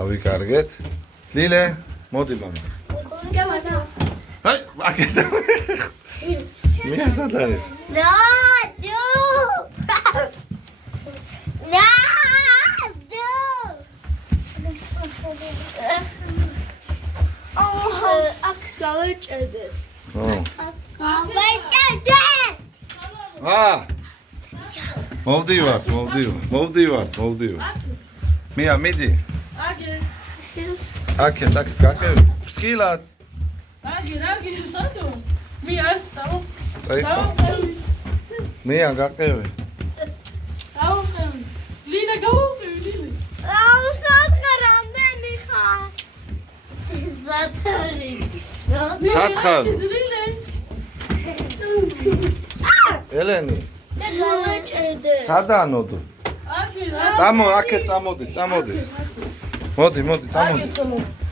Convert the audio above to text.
ავიკარგეთ. ლილე, მოდი მამა. აი, აკეთა. მე ასადარი. აქ გავეჭედეთ. მოვდივართ. მია, მიდი. აკეთ, გაკეთე. ფრთხილად. სანდო. მია ეს წავა. მია, გაკეთე. დავუყევი. ლინა გავუყევი, ლინა. სათხარ. ლინა. ელენი, გავეჭედეთ. სადანოდო? აკე, წამო, აკეთ წამოდი. მოდი, წამოდი. აკე,